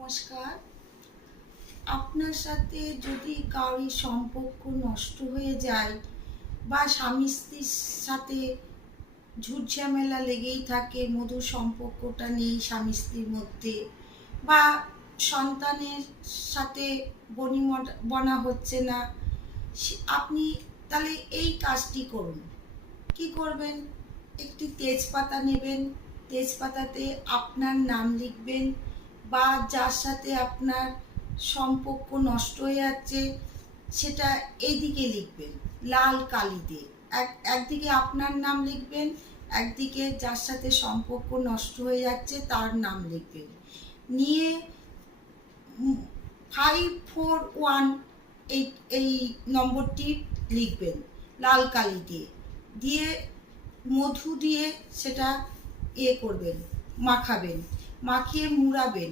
নমস্কার। আপনার সাথে যদি কারোর সম্পর্ক নষ্ট হয়ে যায় বা স্বামী স্ত্রীর সাথে ঝুট ঝামেলা লেগেই থাকে, মধুর সম্পর্কটা নেই স্বামী স্ত্রীর মধ্যে, বা সন্তানের সাথে বনা হচ্ছে না, আপনি তাহলে এই কাজটি করুন। কি করবেন? একটি তেজপাতা নেবেন, তেজপাতাতে আপনার নাম লিখবেন, বা যার সাথে আপনার সম্পর্ক নষ্ট হয়ে যাচ্ছে সেটা এইদিকে লিখবেন লাল কালি দিয়ে। একদিকে আপনার নাম লিখবেন, একদিকে যার সাথে সম্পর্ক নষ্ট হয়ে যাচ্ছে তার নাম লিখবেন। নিয়ে 541 এই নম্বরটি লিখবেন লাল কালি দিয়ে, দিয়ে মধু দিয়ে সেটা করবেন, মাখাবেন, মাখিয়ে মুড়াবেন।